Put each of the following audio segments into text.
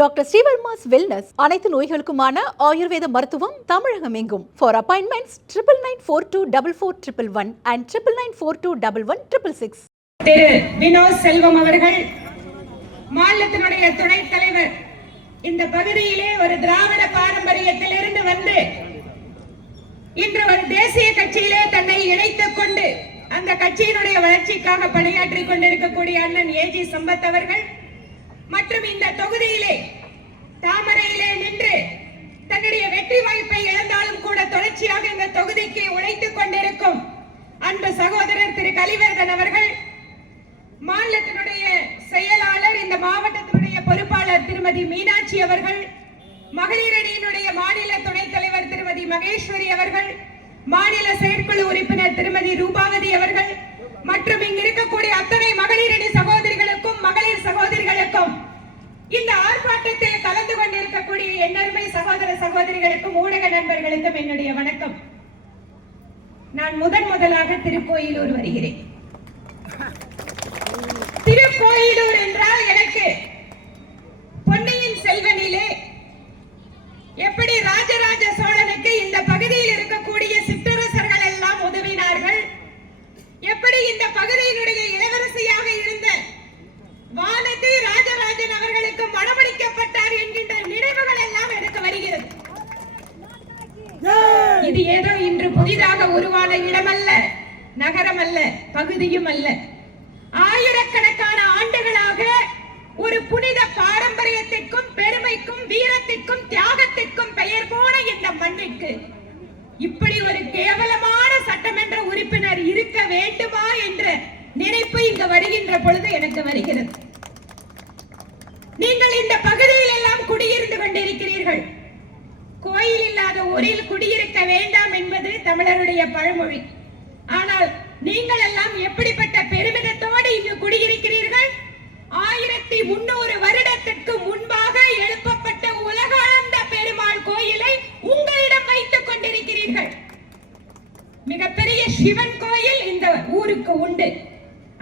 Doctor Srivarma's wellness அனைத்து நோய்களுக்குமான ஆயுர்வேத மருத்துவம் தமிழகம் எங்கும். For appointments 99424411 and 99421166. திரு வினோத் செல்வம் அவர்கள் மாநிலத்தினுடைய துணைத் தலைவர். இந்த பகுதியிலே ஒரு திராவிட பாரம்பரியத்திலிருந்து வந்து இன்று ஒரு தேசிய கட்சியிலே தன்னை இணைத்துக் கொண்டு அந்த கட்சியினுடைய வளர்ச்சிக்காக பணியாற்றிக் கொண்டிருக்கக்கூடிய அண்ணன் ஏஜி சம்பத் அவர்கள் மற்றும் இந்த தொகுதியிலே தாமரையிலே நின்று தன்னுடைய வெற்றி வாய்ப்பை இழந்தாலும் கூட தொடர்ச்சியாக இந்த தொகுதிக்கு உழைத்துக் கொண்டிருக்கும் அன்பு சகோதரர் திரு கலிவர்தன் அவர்கள், மாநிலத்தினுடைய செயலாளர், இந்த மாவட்டத்தினுடைய பொறுப்பாளர் திருமதி மீனாட்சி அவர்கள், மகளிர் அணியினுடைய மாநில துணைத் தலைவர் திருமதி மகேஸ்வரி அவர்கள், மாநில செயற்குழு உறுப்பினர் திருமதி ரூபாவதி அவர்கள் மற்றும் இங்கு இருக்கக்கூடிய அத்தனை மகளிர் அணி சகோதரிகளுக்கும் மகளிர் சகோதரிகளுக்கும் இந்த ஆர்ப்பாட்டத்தில் கலந்து கொண்டிருக்கக்கூடிய எண்ணருமை சகோதர சகோதரிகளுக்கும் ஊடக நண்பர்களுக்கும் என்னுடைய வணக்கம். நான் முதலாக திருக்கோயிலூர் வருகிறேன். திருக்கோயிலூர் என்றால் எனக்கு பொன்னியின் செல்வனிலே எப்படி ராஜராஜ சோழனுக்கு இந்த பகுதியில் இருக்கக்கூடிய சிற்றரசர்கள் எல்லாம் உதவினார்கள், எப்படி இந்த பகுதியினுடைய இளவரசியாக இருந்த வானதி ராஜராஜன் அவர்களுக்கு மணமடிக்கப்பட்டார் என்கின்ற நினைவுகள் எல்லாம் எனக்கு வருகிறது. இது ஏதோ இன்று புதிதாக உருவான இடமல்ல, நகரம் அல்ல, பகுதியும் அல்ல. ஆயிரக்கணக்கான ஆண்டுகளாக ஒரு புனித பாரம்பரியத்திற்கும் பெருமைக்கும் வீரத்திற்கும் தியாகத்திற்கும் பெயர் போன இந்த மண்ணுக்கு இப்படி ஒரு கேவலமான சட்டமன்ற உறுப்பினர் இருக்க வேண்டுமா என்ற நினைப்பு இங்கு வருகின்ற பொழுது எனக்கு வருகிறது. நீங்கள் இந்த பகுதியில் எல்லாம் குடியிருந்து கொண்டிருக்கிறீர்கள். கோயில் இல்லாத ஊரில் குடியிருக்க வேண்டாம் என்பது தமிழருடைய பழமொழி. ஆனால் நீங்கள் எல்லாம் எப்படிப்பட்ட பெருமிதத்தோடு இங்கு குடியிருக்கிறீர்கள்? 1300 வருடத்திற்கு முன்பாக எழுப்பப்பட்ட உலகளந்த பெருமாள் கோயிலை உங்களிடம் வைத்துக் கொண்டிருக்கிறீர்கள். மிகப்பெரிய சிவன் கோயில் இந்த ஊருக்கு உண்டு.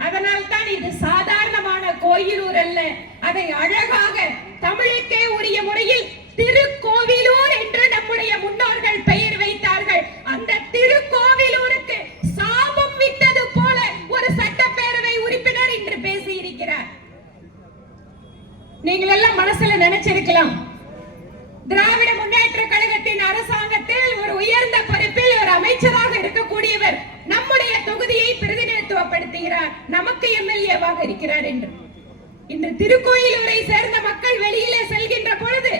அதனால் தான் இது சாதாரணமான கோயிலூர் அல்ல, அதை அழகாக தமிழுக்கே உரிய முறையில் திருக்கோவிலூர் என்று நம்முடைய முன்னோர்கள் பெயர் வைத்தார்கள். அந்த திருக்கோவிலூருக்கு சாபம் விட்டது போல ஒரு சட்டப்பேரவை உறுப்பினர் இன்று பேசி இருக்கிறார். நீங்கள் எல்லாம் மனசுல நினைச்சிருக்கலாம், திராவிட முன்னேற்ற கழகத்தின் அரசாங்கத்தில் ஒரு உயர்ந்த பொறுப்பில் ஒரு அமைச்சராக இருக்கக்கூடியவர் நம்முடைய தொகுதியை பிரதிநிதித்துவப்படுத்துகிறார், நமக்கு எம்எல்ஏவாக இருக்கிறார் என்று. இன்று திருக்கோயிலூரை சேர்ந்த மக்கள் வெளியிலே செல்கின்ற பொழுது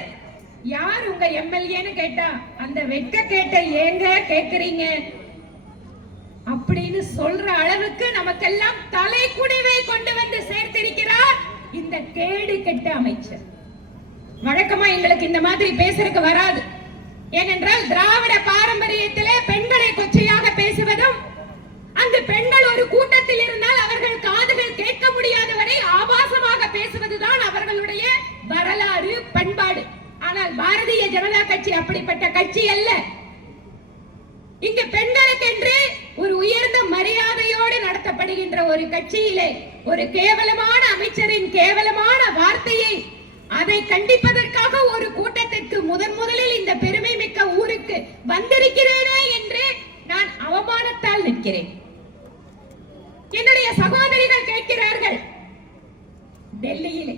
யார் உங்க எம்எல்ஏன்னு கேட்டா அந்த வெட்க கேட்ட ஏங்க கேக்குறீங்க அப்படின்னு சொல்ற அளவுக்கு நமக்கெல்லாம் தலை குனிவை கொண்டு வந்து சேர்த்திருக்கிறார் இந்த கேடு கெட்ட அமைச்சர். வழக்கமா எங்களுக்கு இந்த மாதிரி பேசுறதுக்கு வராது. ஏனென்றால் திராவிட பாரம்பரியத்திலே பெண்களை கொச்சையாக பேசுவதும், அந்த பெண்கள் ஒரு கூட்டத்தில் இருந்தால் அவர்கள் காதுகள் கேட்க முடியாத வரை ஆபாசமாக பேசுவதுதான் அவர்களுடைய வரலாறு, பண்பாடு. ஆனால் பாரதிய ஜனதா கட்சி அப்படிப்பட்ட கட்சி அல்ல. இங்கு பெண்களுக்கென்று ஒரு உயர்ந்த மரியாதையோடு நடத்தப்படுகின்ற ஒரு கட்சியிலே ஒரு கேவலமான அமைச்சரின் கேவலமான வார்த்தையை அதை கண்டிப்பதற்காக ஒரு கூட்டத்திற்கு முதலில் இந்த பெருமை மிக்க ஊருக்கு வந்திருக்கிறேனே என்று நான் அவமானத்தால் நிற்கிறேன். என்னுடைய சகோதரிகள் கேட்கிறார்கள், டெல்லியிலே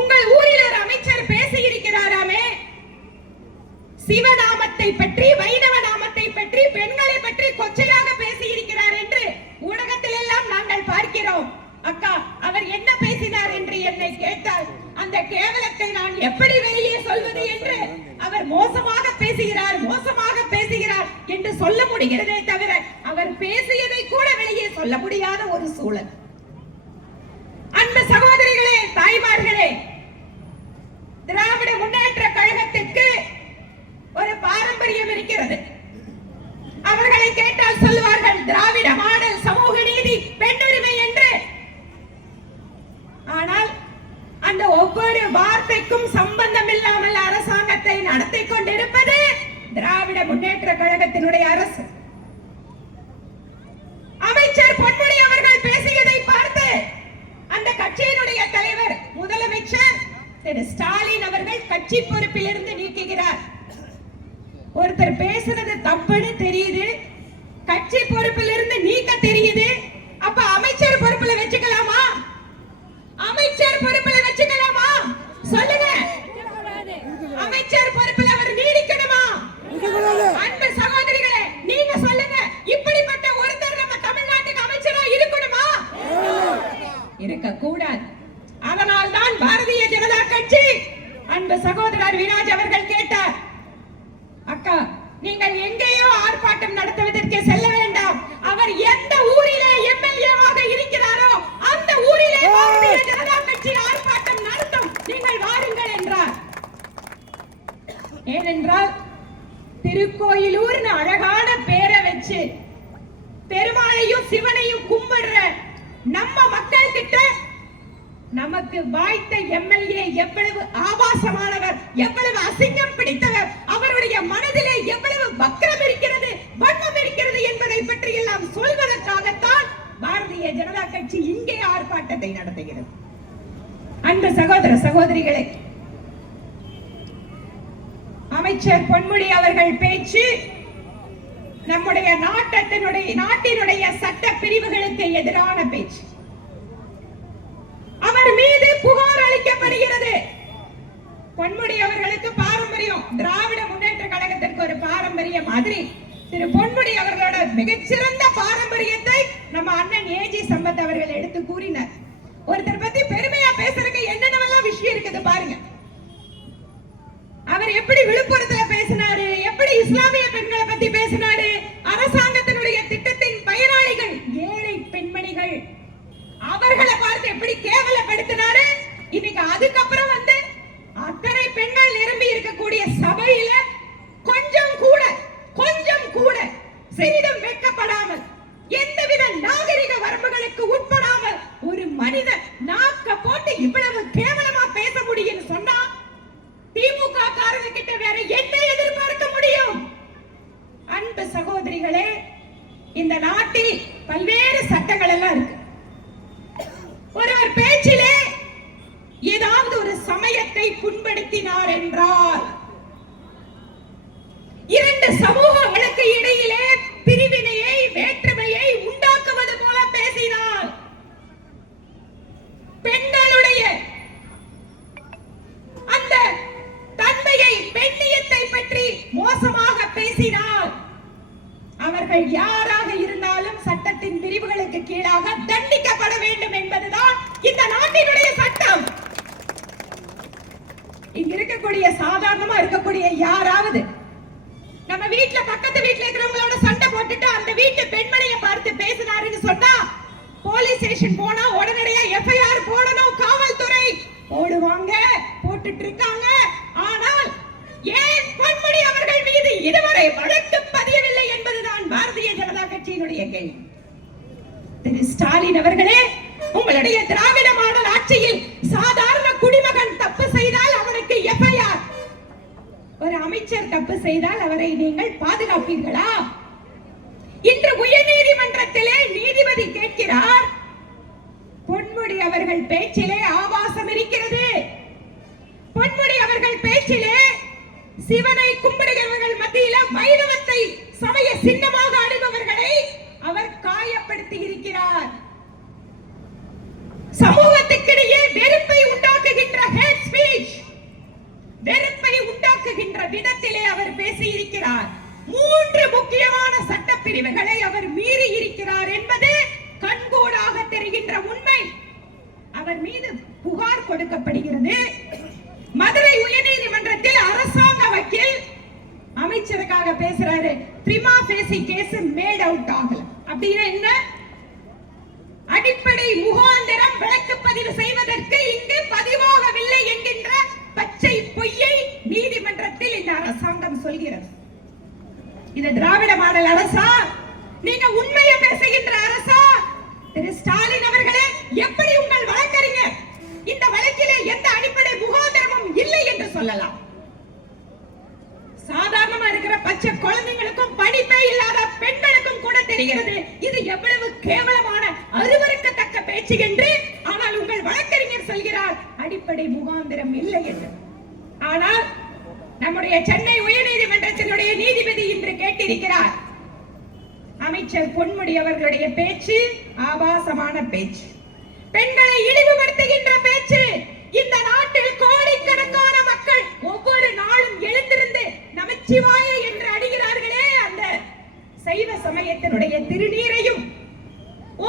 உங்கள் ஊரில் ஒரு அமைச்சர் பேசியிருக்கிறாராமே, சிவநாமத்தை பற்றி, வைணவ நாமத்தை பற்றி, பெண்களை பற்றி கொச்சையாக பேசியிருக்கிறார் என்று ஊடகத்தில் எல்லாம் நாங்கள் பார்க்கிறோம். அக்கா, அவர் என்ன பேசினார் என்று என்னை கேட்டால் அந்த கேவலத்தை நான் எப்படி வெளியே சொல்வது என்று, அவர் மோசமாக பேசுகிறார் என்று சொல்ல முடிகிறதே தவிர அவர் பேசியதை கூட வெளியே சொல்ல முடியாத ஒரு சூழல். அன்பு சகோதரிகளே, தாய்மார்களே, திராவிட முன்னேற்ற கழகத்திற்கு ஒரு பாரம்பரியம் இருக்கிறது. அவர்களை கேட்டால் சொல்வார்கள் திராவிட மாடல், சமூக நீதி, பெண்ணுரிமை என்று. ஆனால் அந்த ஒவ்வொரு வார்த்தைக்கும் சம்பந்தம் இல்லாமல் அரசாங்கத்தை நடத்தி கொண்டிருப்பது திராவிட முன்னேற்ற கழகத்தினுடைய அரசு. அமைச்சர் பொன்முடி அவர்கள் பேசியதை பார்த்து அந்த கட்சியினுடைய தலைவர் முதலமைச்சர் திரு ஸ்டாலின் அவர்கள் கட்சி பொறுப்பிலிருந்து நீக்குகிறார். ஒருத்தர் பேசுறது தப்புன்னு தெரியுது, கட்சி பொறுப்பிலிருந்து நீக்க தெரியுது, அப்ப அமைச்சர் பொறுப்புல வச்சுக்கலாமா? அமைச்சர் பொறுப்புல வச்சுக்கலாமா? சொல்லுங்க. அமைச்சர் பொறுப்புல அவர் நீடிக்கணுமா? அன்பு சகோதரிகளே, நீங்க சொல்லுங்க. இப்படிப்பட்ட ஒருத்தர் நம்ம தமிழ்நாட்டுக்கு அமைச்சரா இருக்கணுமா? இருக்க கூடாது. அதனால் தான் பாரதிய ஜனதா கட்சி அன்பு சகோதரர் விராஜ் அவர்கள் கேட்டார், அக்கா நீங்கள் எங்கேயோ ஆர்ப்பாட்டம் நடத்துவதற்கு செல்ல வேண்டாம், அவர் எந்த ஊரிலே எம்எல்ஏவாக இருக்கிறாரோ அந்த ஊரிலே பாரதிய ஜனதா கட்சி ஆர்ப்பாட்டம் நடத்தும், நீங்கள் வாருங்கள் என்றார். ஏனென்றால் திருக்கோயிலூர்னு அழகான பேரை வச்சு பெருமாளையும் சிவனையும் கும்பிடுற நம்ம மக்கள் கிட்ட நமக்கு வாய்த்த எம்எல்ஏ எவ்வளவு ஆபாசமானவர், எவ்வளவு அசிங்கம் பிடித்தவர், அவருடைய மனதிலே எவ்வளவு வக்ரம் இருக்கிறது, வன்மம் இருக்கிறது என்பதை பற்றி எல்லாம் சொல்வதற்காகத்தான் பாரதிய ஜனதா கட்சி இங்கே ஆர்ப்பாட்டத்தை நடத்துகிறது. அன்பு சகோதர சகோதரிகளே, அமைச்சர் பொன்முடி அவர்கள் பேச்சு நம்முடைய நாட்டினுடைய சட்ட பிரிவுகளுக்கு எதிரான பேச்சு. அவர் மீது புகார் அளிக்கப்படுகிறது. பொன்முடி அவர்களுக்கு பாரம்பரியம், திராவிட முன்னேற்ற கழகத்திற்கு ஒரு பாரம்பரியம் மாதிரி திரு பொன்முடி அவர்களோட மிகச்சிறந்த பாரம்பரியத்தை நம்ம அண்ணன் ஏஜி சம்பத் அவர்கள் எடுத்து கூறினார். ஒருத்தர் பத்தி பெருமையா பேசுறதுக்கு என்னென்னவெல்லாம் விஷயம் இருக்குது பாருங்க. அவர் எப்படி விழுப்புரத்துல பேசினாரு, எப்படி இஸ்லாமிய பெண்களை பத்தி பேசினாரு, அரசாங்கத்தினுடைய திட்டத்தின் பயனாளிகள் ஏழை பெண்மணிகள் அவர்களை பார்த்து எப்படி கேவலப்படுத்தினாரு. இன்னைக்கு அதுக்கப்புறம் வந்து அத்தனை பெண்கள் நிரம்பி இருக்கக்கூடிய சபையில கொஞ்சம் கூட சிறிதும் வெட்கப்படாமல், எந்தவித நாகரிக வரம்புகளுக்கு உட்படாமல் ஒரு மனிதன் நாக்க போட்டு இவ்வளவு கேவலமா பேச முடியும் சொன்னா திமுக காரங்க கிட்ட வேற என்ன எதிர்பார்க்க முடியும்? அன்பு சகோதரிகளே, இந்த நாட்டில் பல்வேறு சட்டங்கள் எல்லாம் இருக்கு. ஒருவர் பேச்சிலே ஏதாவது ஒரு சமயத்தை புண்படுத்தினார் என்றால், இரண்டு சமூகங்களுக்கு இடையிலே பிரிவினையை வேற்றுமையை உண்டாக்குவது போல பேசினார், பெண்களுடைய அந்த தன்மையை பெண்ணியத்தை பற்றி மோசமாக பேசினார், அவர்கள் யாராக இருந்தாலும் சட்டத்தின் பிரிவுகளுக்கு கீழாக தண்டிக்கப்பட வேண்டும் என்பதுதான் இந்த நாட்டினுடைய சட்டம். இங்க இருக்கக்கூடிய சாதாரணமா இருக்கக்கூடிய யாராவது நம்ம வீட்டுல பக்கத்து வீட்டுல இருக்கிறவங்களோட சண்டை போட்டுட்டு அந்த வீட்டு பெண்மணியை பார்த்து பேசினாருன்னு சொன்னா போலீஸ் ஸ்டேஷன் போனா உடனடியா எஃப்ஐஆர் போடணும், காவல்துறை போடுவாங்க, போட்டுட்டு இருக்காங்க. ஆனால் ஏன் பொன்முடி அவர்கள் மீது இதுவரை வழக்கு பதியவில்லை என்பதுதான் பாரதிய ஜனதா கட்சியினுடைய கேள்வி. திரு ஸ்டாலின் அவர்களே, உங்களுடைய திராவிட மாடல் ஆட்சியில் சாதாரண குடிமகன் தப்பு செய்தால் அவனுக்கு எஃப்ஐஆர், ஒரு அமைச்சர் தப்பு செய்தால் அவரை நீங்கள் பாதுகாப்பீர்களா? இன்று உயர்நீதிமன்றத்திலே நீதிபதி கேட்கிறார், பொன்முடி அவர்கள் பேச்சிலே ஆபாசம் இருக்கிறது, பொன்முடி அவர்கள் பேச்சிலே சிவனை கும்பிடுகிறவர்கள் மத்தியில வைணவத்தை சமய சின்னமாக அணிபவர்களை அவர் காயப்படுத்தி இருக்கிறார், சமூகத்துக்கிடையே வெறுப்பை உண்டாக்குகின்ற ஹேட் ஸ்பீச், வெறுப்பை உண்டாக்குகின்ற விதத்திலே அவர் பேசி இருக்கிறார். 3 முக்கியமான சட்ட பிரிவுகளை அவர் மீறி இருக்கிறார் என்பது கண்கூடாக தெரிகின்ற உண்மை. அவர் மீது புகார் கொடுக்கப்படுகிறது. மதுரை உயர்நீதிமன்றத்தில் அரசாங்க வக்கீல் அமைச்சருக்காக பேசுறாரு, பிரிமா ஃபேசி கேஸ் மேட் அவுட் ஆகல. அப்படின்னா என்ன? அடிப்படை முகாந்திரம் வழக்கு பதிவு செய்வதற்கு இங்கு பதிவாகவில்லை என்கின்ற பச்சை பொய்யை நீதிமன்றத்தில் இந்த அரசாங்கம் சொல்கிறது. இது திராவிட மாடல் அரசா? நீங்க உண்மையை பேசுகின்ற அரசா? திரு ஸ்டாலின் அவர்களே, எப்படி உங்கள் வழக்கறிஞர் இந்த வழக்கிலே எந்த அடிப்படை முகாந்திரமும் இல்லை என்று சொல்லலாம்? சாதாரணமா இருக்கிற பச்சை குழந்தைகளுக்கும் படிப்பே இல்லாத பெண்களுக்கும் கூட தெரிகிறது இது எவ்வளவு கேவலமான அருவருக்கத்தக்க பேச்சு என்று. ஆனால் உங்கள் வழக்கறிஞர் சொல்கிறார் அடிப்படை முகாந்திரம் இல்லை என்று. ஆனால் நம்முடைய சென்னை உயர்நீதிமன்றத்தினுடைய நீதிபதி இன்று கேட்டிருக்கிறார், அமைச்சர் பொன்முடி அவர்களுடைய பேச்சு ஆபாசமான பேச்சு, பெண்களை இழிவுபடுத்துகின்ற பேச்சு. இந்த நாட்டில் கோடிக்கணக்கான மக்கள் ஒவ்வொரு நாளும் எழுந்திருந்து நமச்சிவாய என்று அடிகிறார்களே, அந்த சைவ சமயத்தினுடைய திருநீரையும்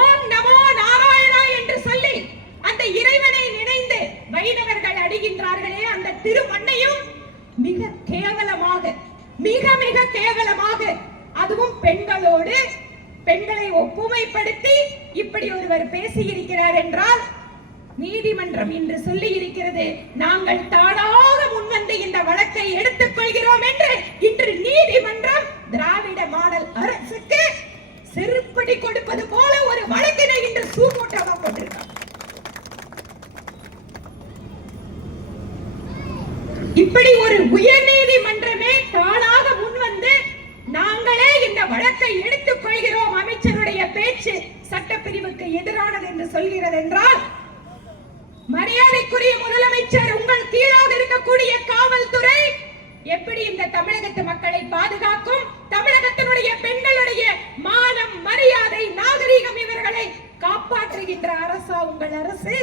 ஓம் நமோ நாராயணா என்று சொல்லி அந்த இறைவனை நினைந்து வைணவர்கள் அடிகின்றார்களே, அந்த திருமண்ணையும் மிக கேவலமாக, மிக மிக கேவலமாக, அதுவும் பெண்களோடு, பெண்களை ஒப்புமைப்படுத்தி இப்படி ஒருவர் பேசியிருக்கிறார் என்றால், நீதிமன்றம் இன்று சொல்லி இருக்கிறது, நாங்கள் தானாக முன்வந்து இந்த வழக்கை எடுத்துக் கொள்கிறோம் என்று. இன்று நீதிமன்றம் திராவிட மாடல் அரசுக்கு செருப்படி கொடுப்பது போல ஒரு வழக்கினை இன்று சூமூட்டமாக கொண்டிருக்கிறார். இப்படி ஒரு உயர் நீதிமன்றமே தானாக முன்வந்து நாங்களே இந்த வழக்கை எடுத்துக் கொள்கிறோம், அமைச்சருடைய பேச்சு சட்டப்பிரிவுக்கு எதிரானது என்று சொல்கிறது என்றால், மரியாதைக்குரிய முதலமைச்சர், உங்கள் கீழாக இருக்கக்கூடிய காவல்துறை எப்படி இந்த தமிழகத்து மக்களை பாதுகாக்கும்? தமிழகத்தினுடைய பெண்களுடைய மானம், மரியாதை, நாகரீகம் இவர்களை காப்பாற்றுகின்ற அரசா உங்கள் அரசு?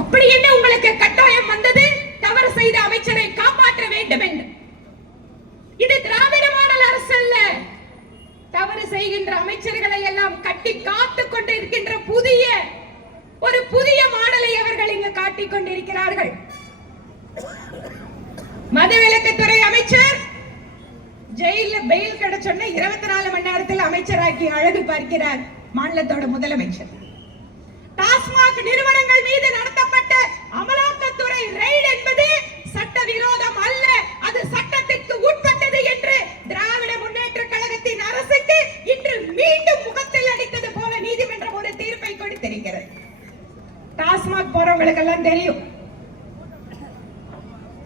அப்படி என்ன உங்களுக்கு கட்டாயம் வந்தது தவறு செய்த அமைச்சரை காப்பாற்ற வேண்டும் என்று? இது திராவிட மாடல் அரசு அல்ல. தவறு செய்கின்ற அமைச்சர்களை எல்லாம் கட்டி காத்துக் கொண்டிருக்கின்ற ஒரு புதிய மாடலை அவர்கள் இங்கு காட்டிக் கொண்டிருக்கிறார்கள். மதுவிலக்குத்துறை அமைச்சர் ஜெயில பெயில் கிடைச்சொன்ன 24 மணி நேரத்தில் அமைச்சராக்கி அழகு பார்க்கிறார் மாநிலத்தோட முதலமைச்சர். டாஸ்மாக் நிறுவனங்கள் மீது நடத்தப்பட்ட அமலாக்கத்துறை ரெய்டு என்பது சட்டவிரோதம் அல்ல, அது சட்டத்திற்கு உட்பட்டது என்று திராவிட முன்னேற்ற கழகத்தின் அரசுக்கு இன்று மீண்டும் முகத்தில் அடித்தது போல நீதிமன்றம் ஒரு தீர்ப்பை கொடுத்திருக்கிறது. டாஸ்மாக் போறவங்களுக்கு எல்லாம் தெரியும்,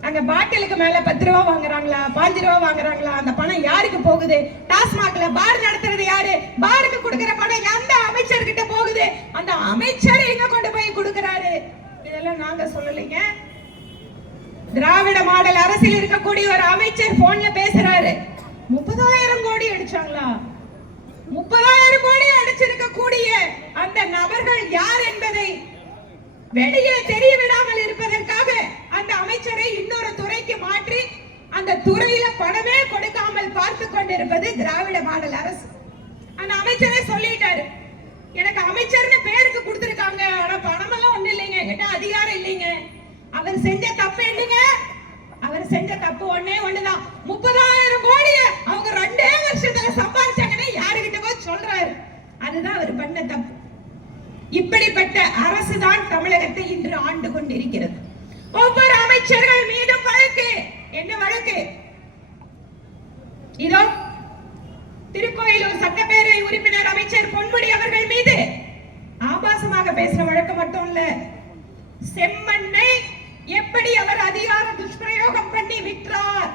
அங்க பாட்டிலுக்கு மேல 10 ரூபாய் வாங்குறாங்களா, 5 ரூபாய் வாங்குறாங்களா, அந்த பணம் யாருக்கு போகுது? டாஸ்மாக்ல பார் நடத்துறது யாரு? பாருக்கு கொடுக்கிற பணம் எந்த அமைச்சர் கிட்ட போகுது? அந்த அமைச்சர் எங்க கொண்டு போய் கொடுக்கிறாரு? இதெல்லாம் நாங்க சொல்லலைங்க. திராவிட மாடல் அரசில் இருக்கக்கூடிய ஒரு அமைச்சர் போன்ல பேசுறாரு, 30,000 கோடி அடிச்சாங்களா? 30,000 கோடி அடிச்சிருக்க கூடிய அந்த நபர்கள் யார் என்பதை வெளியே தெரிய விடாமல் இருப்பதற்காக அந்த அமைச்சரை இன்னொரு துறைக்கு மாற்றி அந்த துறையில பணமே கொடுக்காமல் பார்த்து கொண்டிருப்பது திராவிட மாடல் அரசு. அந்த அமைச்சரே சொல்லிட்டாரு, எனக்கு அமைச்சர்னு பேருக்கு கொடுத்திருக்காங்க, ஆனா பணம் எல்லாம் ஒண்ணு இல்லைங்க, என்கிட்ட அதிகாரம் இல்லைங்க. அவர் செஞ்ச தப்பு இல்லைங்க, அவர் செஞ்ச தப்பு ஒண்ணுதான், 30,000 கோடிய அவங்க 2 வருஷத்துல சம்பாதிச்சாங்கன்னு யாருகிட்ட போய் சொல்றாரு. அதுதான் அவர் பண்ண தப்பு. இப்படிப்பட்ட அரசுதான் தமிழகத்தை இன்று ஆண்டு கொண்டிருக்கிறது. ஒவ்வொரு அமைச்சர்கள் மீதும் வழக்கு. என்ன வழக்கு? இதோ திருக்கோயிலூர் சட்டப்பேரவை உறுப்பினர் அமைச்சர் பொன்முடி அவர்கள் மீது ஆபாசமாக பேசின வழக்கு மட்டும் இல்ல, செம்மண்ணை எப்படி அவர் அதிகார துஷ்பிரயோகம் பண்ணி விற்றார்.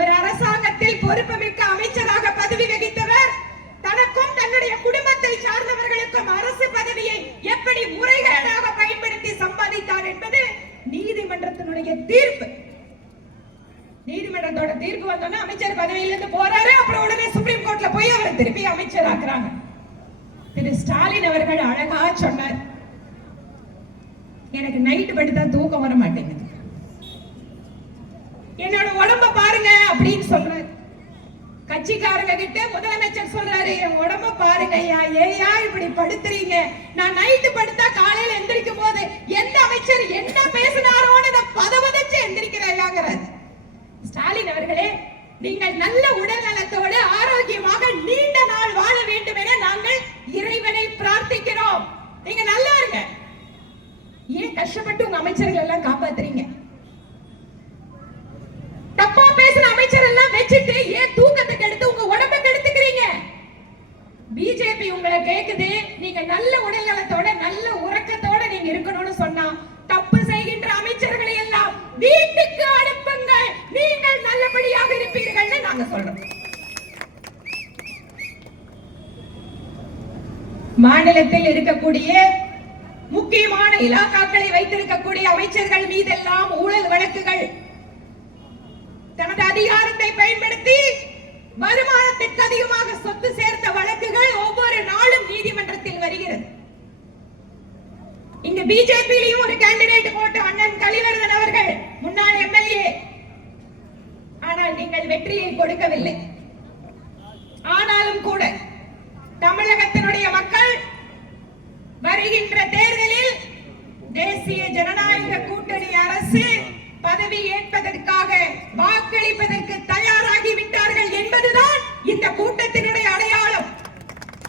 ஒரு அரசாங்கத்தில் பொறுப்புமிக்க அமைச்சராக பதவி வகித்தவர் தனக்கும் தன்னுடைய குடும்பத்தை சார்ந்தவர்களுக்கும் அரசு பதவியை எப்படி முறைகேடாக பயன்படுத்தி சம்பாதித்தார் என்பது நீதிமன்றத்தினுடைய தீர்ப்பு. நீதிமன்றத்தோட தீர்ப்பு வந்தோன்னா அமைச்சர் பதவியிலிருந்து போறாரு, அப்புறம் உடனே சுப்ரீம் கோர்ட்ல போய் அவர் திருப்பி அமைச்சர் ஆக்குறாங்க. திரு ஸ்டாலின் அவர்கள் அழகா சொன்னார், எனக்கு நைட் படுத்தா தூக்கம் வர மாட்டேங்குது, என்னோட உடம்ப பாருங்க அப்படின்னு சொல்றாரு. கட்சிக்காரங்க கிட்ட முதலமைச்சர் சொல்றாரு, என் உடம்ப பாருங்க ஐயா, ஏயா இப்படி படுத்துறீங்க, நான் நைட்டு படுத்தா காலையில எந்திரிக்கும் போது எந்த அமைச்சர் என்ன பேசினாரோன்னு நான் பதவதச்சு எந்திரிக்கிறாயாங்கிறார். ஸ்டாலின் அவர்களே, நீங்கள் நல்ல உடல் நலத்தோடு ஆரோக்கியமாக நீண்ட நாள் வாழ வேண்டும் என நாங்கள் இறைவனை பிரார்த்திக்கிறோம். நீங்க நல்லா இருங்க. ஏன் கஷ்டப்பட்டு உங்க அமைச்சர்கள் எல்லாம் காப்பாத்துறீங்க? தப்பா பேசின அமைச்சர் எல்லாம் வச்சுட்டு ஏன் தூக்கத்தை கெடுத்து உங்க உடம்பை கெடுத்துக்கிறீங்க? பிஜேபி உங்களை கேக்குது, நீங்க நல்ல உடல் நலத்தோட நல்ல உறக்கத்தோட நீங்க இருக்கணும்னு சொன்னா தப்பு செய்கின்ற அமைச்சர்களை எல்லாம் வீட்டுக்கு அனுப்புங்கள், நீங்கள் நல்லபடியாக இருப்பீர்கள்னு நாங்க சொல்றோம். மாநிலத்தில் இருக்கக்கூடிய முக்கிய இலாக்காக்களை வைத்திருக்கக்கூடிய அமைச்சர்கள் மீதெல்லாம் ஊழல் வழக்குகள், தனது அதிகாரத்தை பயன்படுத்தி வருமானத்திற்கு அதிகமாக சொத்து சேர்த்த வழக்குகள் ஒவ்வொரு நாளும் நீதிமன்றத்தில் வருகிறது. இங்க பிஜேபியிலும் ஒரு கேண்டிடேட் போட்ட அண்ணன் கலிவர்தன் அவர்கள் முன்னாள் எம்எல்ஏ. ஆனால் நீங்கள் வெற்றியை கொடுக்கவில்லை. ஆனாலும் கூட தமிழகத்தினுடைய மக்கள் வருகின்ற தேர்தலில் தேசிய ஜனநாயக கூட்டணி அரசு பதவி ஏற்பதற்காக வாக்களிப்பதற்கு தயாராகி விட்டார்கள் என்பதுதான் இந்த கூட்டத்தினுடைய அடையாளம்.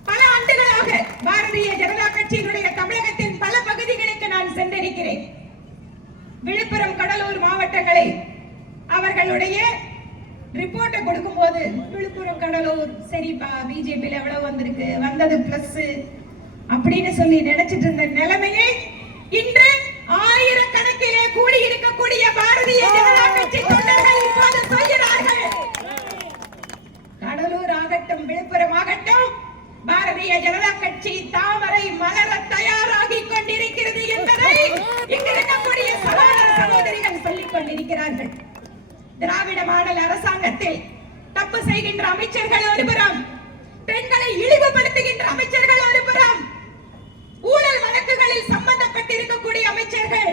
பல ஆண்டுகளாக பாரதிய ஜனதா கட்சியினுடைய தமிழகத்தின் பல பகுதிகளுக்கு நான் சென்றிருக்கிறேன். விழுப்புரம், கடலூர் மாவட்டங்களை அவர்களுடைய ரிப்போர்ட்டை கொடுக்கும் போது விழுப்புரம், கடலூர் சரிப்பா பிஜேபியில் எவ்வளவு வந்திருக்கு, வந்தது பிளஸ் அப்படின்னு சொல்லி நினைச்சிட்டு இருந்த நிலைமையை இன்று ஆயிரக்கணக்கிலே கூடி இருக்கக்கூடிய பாரதிய ஜனதா கட்சி தொண்டர்கள் இப்போது சொல்கிறார்கள். கடலூர் ஆகட்டும், விழுப்புரம் ஆகட்டும், பாரதிய ஜனதா கட்சி தாமரை மலர தயாராகி கொண்டிருக்கிறது என்பதை இங்கு இருக்கக்கூடிய சகோதர சகோதரிகள் சொல்லிக் கொண்டிருக்கிறார்கள். திராவிட மாடல் அரசாங்கத்தில் தப்பு செய்கின்ற அமைச்சர்கள் ஒருபுறம், பெண்களை இழிவுபடுத்துகின்ற அமைச்சர்கள் ஒருபுறம், ஊழல் வழக்குகளில் சம்பந்தப்பட்டிருக்கக்கூடிய அமைச்சர்கள்,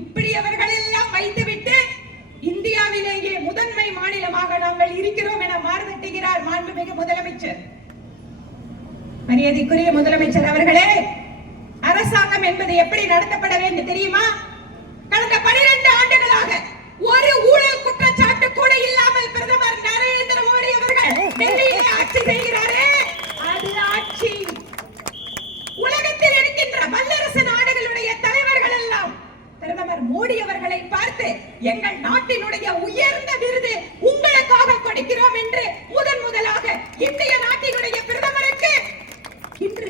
இப்படி அவர்கள் எல்லாம் வைத்துவிட்டு இந்தியாவிலேயே முதன்மை மாநிலமாக நாங்கள் இருக்கிறோம் என மாறுதட்டுகிறார் மாண்புமிகு முதலமைச்சர். மரியாதைக்குரிய முதலமைச்சர் அவர்களே, அரசாங்கம் என்பது எப்படி நடத்தப்பட வேண்டும் தெரியுமா? கடந்த 12 ஆண்டுகளாக ஒரு ஊழல் குற்றச்சாட்டு கூட இல்லாமல் பிரதமர் நரேந்திர மோடி அவர்கள் டெல்லியிலே ஆட்சி செய்கிறாரே, அது ஆட்சி. உலகத்தில் இருக்கின்ற வல்லரசு நாடுகளுடைய தலைவர்கள் எல்லாம் பிரதமர் மோடி அவர்களை பார்த்து எங்கள் நாட்டினுடைய உயர்ந்த விருது உங்களுக்காக கொடுக்கிறோம் என்று முதலாக இந்திய நாட்டினுடைய பிரதமருக்கு இன்று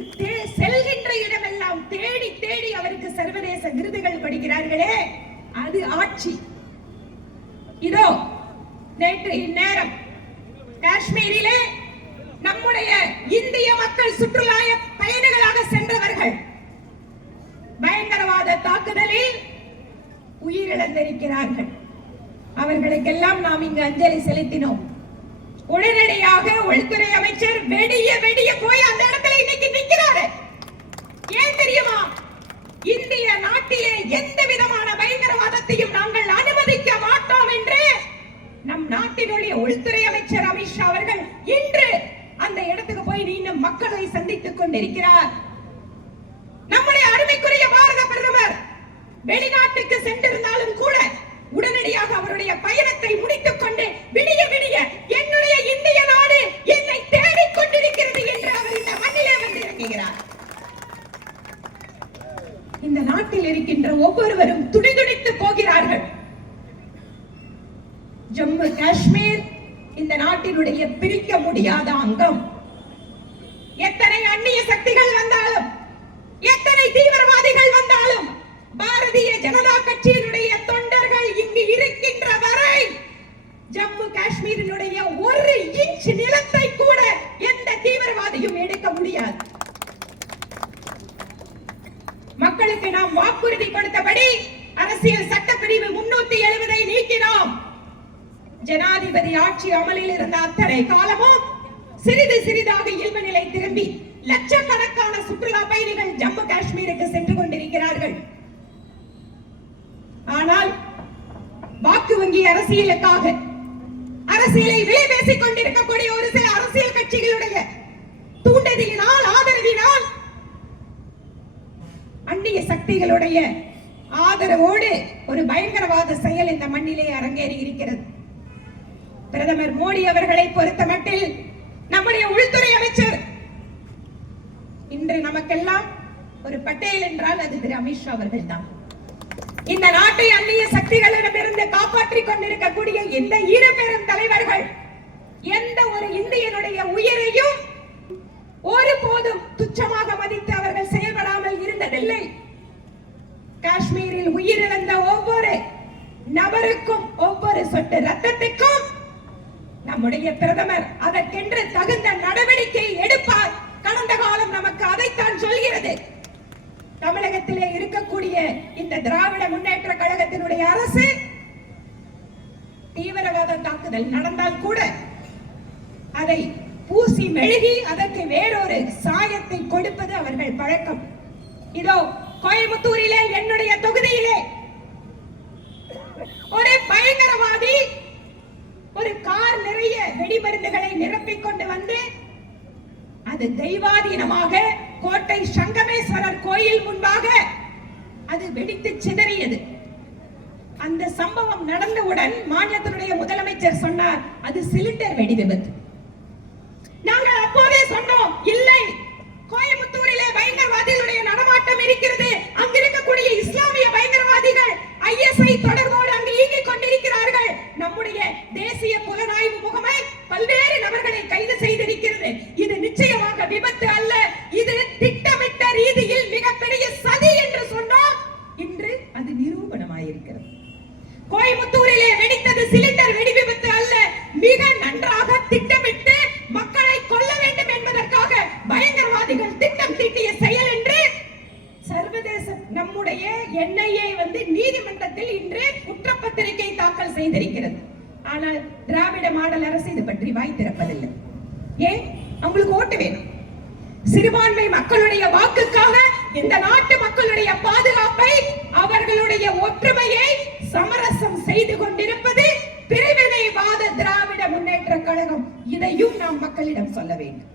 செல்கின்ற இடமெல்லாம் தேடி தேடி அவருக்கு சர்வதேச விருதுகள் கொடுக்கிறார்களே, அது ஆட்சி. இதோ நேற்று இந்நேரம் காஷ்மீரிலே நம்முடைய இந்திய மக்கள் சுற்றுலா பயணிகளாக சென்றவர்கள் பயங்கரவாத தாக்குதலில் உயிரிழந்திருக்கிறார்கள். அவர்களுக்கெல்லாம் நாம் இங்கு அஞ்சலி செலுத்தினோம். உடனடியாக உள்துறை அமைச்சர் வெடிய போய் அந்த இடத்துல இன்னைக்கு நிற்கிறாரு. ஏன் தெரியுமா? இந்திய நாட்டிலே எந்த விதமான பயங்கரவாதத்தையும் நாங்கள் அனுமதிக்க மாட்டோம் என்று நம் நாட்டினுடைய உள்துறை அமைச்சர் அமித்ஷா அவர்கள் இன்று அந்த இடத்துக்கு போய் இன்னும் மக்களை சந்தித்துக் கொண்டிருக்கிறார். நம்முடைய அருமைக்குரிய பாரத பிரதமர் வெளிநாட்டுக்கு சென்றிருந்தாலும் கூட உடனடியாக அவருடைய பயணத்தை முடித்துக் கொண்டு விடிய என்னுடைய இந்திய நாடு என்னை தேடிக் கொண்டிருக்கிறது என்று அவர் இந்த மண்ணிலே வந்து இறங்குகிறார். இந்த நாட்டில் இருக்கின்ற ஒவ்வொருவரும் துடிதுடித்து போகிறார்கள். ஜம்மு காஷ்மீர் இந்த நாட்டினுடைய பிரிக்க முடியாத அங்கம். எத்தனை அந்நிய சக்திகள் வந்தாலும், எத்தனை தீவிரவாதிகள் வந்தாலும், பாரதிய ஜனதா கட்சியினுடைய தொண்டர்கள் இங்கு இருக்கின்ற வரை ஜம்மு காஷ்மீரினுடைய ஒரு இன்ச் நிலத்தை கூட எந்த தீவிரவாதியும் எடுக்க முடியாது. மக்களுக்கு நாம் வாக்குறுதி கொடுத்தபடி அரசியல் சட்டப்பிரிவு 370 நீக்கினோம். ஜனாதிபதி ஆட்சி அமலில் இருந்த அத்தனை காலமும் சிறிதாக இயல்பு நிலை திரும்பி லட்சக்கணக்கான சுற்றுலா பயணிகள் ஜம்மு காஷ்மீருக்கு சென்று கொண்டிருக்கிறார்கள். ஆனால் வாக்கு வங்கி அரசியலுக்காக அரசியலை விலை பேசிக் கொண்டிருக்கக்கூடிய ஒரு சில அரசியல் கட்சிகளுடைய தூண்டுதலினால், ஆதரவினால், அந்நிய சக்திகளுடைய ஆதரவோடு ஒரு பயங்கரவாத செயல் இந்த மண்ணிலே அரங்கேறி இருக்கிறது. பிரதமர் மோடி அவர்களை பொறுத்த மட்டில் நம்முடைய உள்துறை அமைச்சர் இன்று நமக்கெல்லாம் ஒரு பட்டேல் என்றால் அது திரு அமித்ஷா அவர்கள் தான். இந்த நாட்டை அந்நிய சக்திகளிடமிருந்து காப்பாற்றிக் கொண்டிருக்கக்கூடிய இந்த இரு பெரும் தலைவர்கள் எந்த ஒரு இந்தியனுடைய உயிரையும் ஒருபோதும் துச்சமாக மதித்து அவர்கள் செயல்படாமல் இருந்ததில்லை. காஷ்மீரில் உயிரிழந்த ஒவ்வொரு நபருக்கும், ஒவ்வொரு சொட்டு ரத்தத்துக்கும் நம்முடைய பிரதமர் அதற்கென்று தகுந்த நடவடிக்கை எடுப்பார். கடந்த காலம் நமக்கு அதைத்தான் சொல்கிறது. தமிழகத்திலே இருக்கக்கூடிய இருக்கக்கூடிய இந்த திராவிட முன்னேற்ற கழகத்தினுடைய அரசு தீவிரவாத தாக்குதல் நடந்தால் கூட அதை பூசி மெழுகி அதற்கு வேறொரு சாயத்தை கொடுப்பது அவர்கள் பழக்கம். இதோ கோயம்புத்தூரிலே என்னுடைய தொகுதியிலே ஒரு பயங்கரவாதி ஒரு கார் நிறைய வெடிமருந்துகளை நிரப்பிக் கொண்டு வந்து அது தெய்வாதீனமாக கோட்டை சங்கமேஸ்வரர் கோயில் முன்பாக அது வெடித்து சிதறியது. அந்த சம்பவம் நடந்தவுடன் மாநிலத்தினுடைய முதலமைச்சர் சொன்னார், அது சிலிண்டர் வெடி விபத்து. நாங்கள் அப்போதே சொன்னோம், இல்லை, கோயம்புத்தூரிலே பயங்கரவாதிகளுடைய நடமாட்டம் இருக்கிறது. அங்கு இருக்கக்கூடிய இஸ்லாமிய பயங்கரவாதிகள் ISI தொடர்போடு அங்கு இயங்கிக் கொண்டிருக்கிறார்கள். நம்முடைய தேசிய புலனாய்வு முகமை பல்வேறு நபர்களை கைது செய்திருக்கிறது. இது நிச்சயமாக விபத்து அல்ல, இது திட்டமிட்ட ரீதியில் மிகப்பெரிய சதி என்று சொன்னோம். இன்று அது நிரூபணமாயிருக்கிறது. கோயம்புத்தூரிலே வெடித்தது சிலிண்டர் வெடி விபத்து அல்ல, மிக நன்றாக திட்டமிட்டு மக்களை கொல்ல வேண்டும் என்பதற்காக பயங்கரவாதிகள் திட்டம் தீட்டிய செயல் என்று சர்வதேச நம்முடைய NIA நீதிமன்றத்தில் இன்று குற்றப்பத்திரிகை தாக்கல் செய்திருக்கிறது. ஆனால் திராவிட மாடல் அரசு இது பற்றி வாய் திறப்பதில்லை. ஏன்? அவங்களுக்கு ஓட்டு வேணும். சிறுபான்மை மக்களுடைய வாக்குக்காக இந்த நாட்டு மக்களுடைய பாதுகாப்பை, அவர்களுடைய ஒற்றுமையை சமரசம் செய்து கொண்டிருப்பது பிரிவினைவாத திராவிட முன்னேற்ற கழகம். இதையும் நாம் மக்களிடம் சொல்ல வேண்டும்.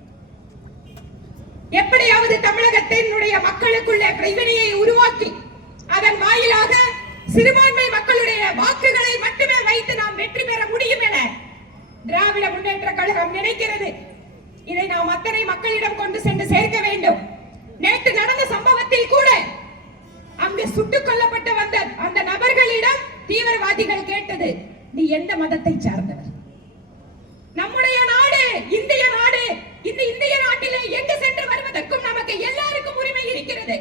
எப்படியாவது தமிழகத்தினுடைய மக்களுக்குள்ளே பிரிவினையை உருவாக்கி அதன் வாயிலாக சிறுபான்மை மக்களுடைய வாக்குகளை மட்டுமே வைத்து நாம் வெற்றி பெற முடியும் என திராவிட முன்னேற்ற கழகம் நினைக்கிறது. இதை நாம் அத்தனை மக்களிடம் கொண்டு சென்று சேர்க்க வேண்டும். நேற்று நடந்த சம்பவத்தில் கூட அங்கு சுட்டுக் கொல்லப்பட்ட வந்த அந்த நபர்களிடம் தீவிரவாதிகள் கேட்டது, நீ எந்த மதத்தை சார்ந்தவர்? நம்முடைய நாடு இந்திய நாடு. இந்த இந்திய நாட்டிலே எங்கு சென்று வருவதற்கும் நமக்கு எல்லாருக்கும் உரிமை இருக்கிறது.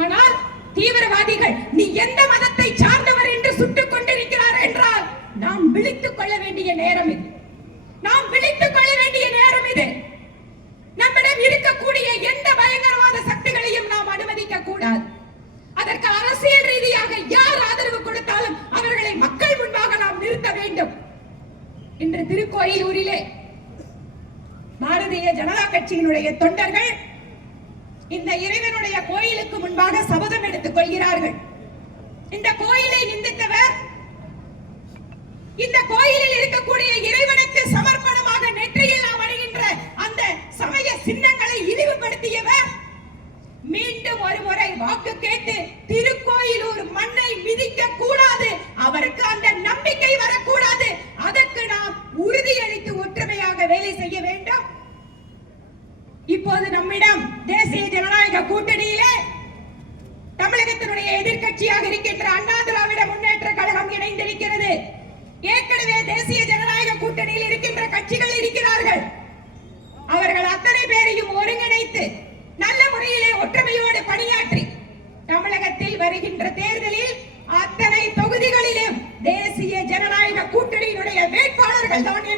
ஆனால் தீவிரவாதிகள் நீ எந்த மதத்தை சார்ந்தவர் என்று சுட்டுக் கொண்டிருக்கிறார் என்றால் நாம் விழித்துக் கொள்ள வேண்டிய நேரம் இது. நாம் விழித்துக் கொள்ள வேண்டிய நேரம் இது. நம்மிடம் இருக்கக்கூடிய எந்த பயங்கரவாத சக்திகளையும் நாம் அனுமதிக்க கூடாது. அதற்கு அரசியல் ரீதியாக யார் ஆதரவு கொடுத்தாலும் அவர்களை மக்கள் முன்பாக நாம் நிறுத்த வேண்டும். இன்று திருக்கோயிலூரிலே பாரதிய ஜனதா கட்சியினுடைய தொண்டர்கள் இந்த இறைவனுடைய கோயிலுக்கு முன்பாக சபதம் எடுத்துக் கொள்கிறார்கள். இந்த கோயிலை நிந்தித்தவர், இந்த கோயிலில் இருக்கக்கூடிய இறைவனுக்கு சமர்ப்பணமாக நெற்றியில் நாம் அணிகின்ற அந்த சமய சின்னங்களை இழிவுபடுத்தியவர் மீண்டும் ஒரு முறை வாக்கு கேட்டு திருக்கோயிலூர் மண்ணை மிதிக்க கூடாது, அவருக்கு அந்த நம்பிக்கை வரக்கூடாது. அதற்கு நாம் உறுதியளித்து ஒற்றுமையாக வேலை செய்ய வேண்டும். இப்போது நம்மிடம் தேசிய ஜனநாயக கூட்டணியிலே தமிழகத்தினுடைய எதிர்க்கட்சியாக இருக்கின்ற அண்ணா திராவிட முன்னேற்ற கழகம் இணைந்திருக்கிறது. ஏற்கனவே தேசிய ஜனநாயக கூட்டணியில் இருக்கின்ற கட்சிகள் இருக்கிறார்கள். அவர்கள் அத்தனை பேரையும் ஒருங்கிணைத்து நல்ல முறையிலே ஒற்றுமையோடு பணியாற்றி தமிழகத்தில் வருகின்ற தேர்தலில் அத்தனை தொகுதிகளிலும் தேசிய ஜனநாயக கூட்டணியினுடைய வேட்பாளர்கள் தான்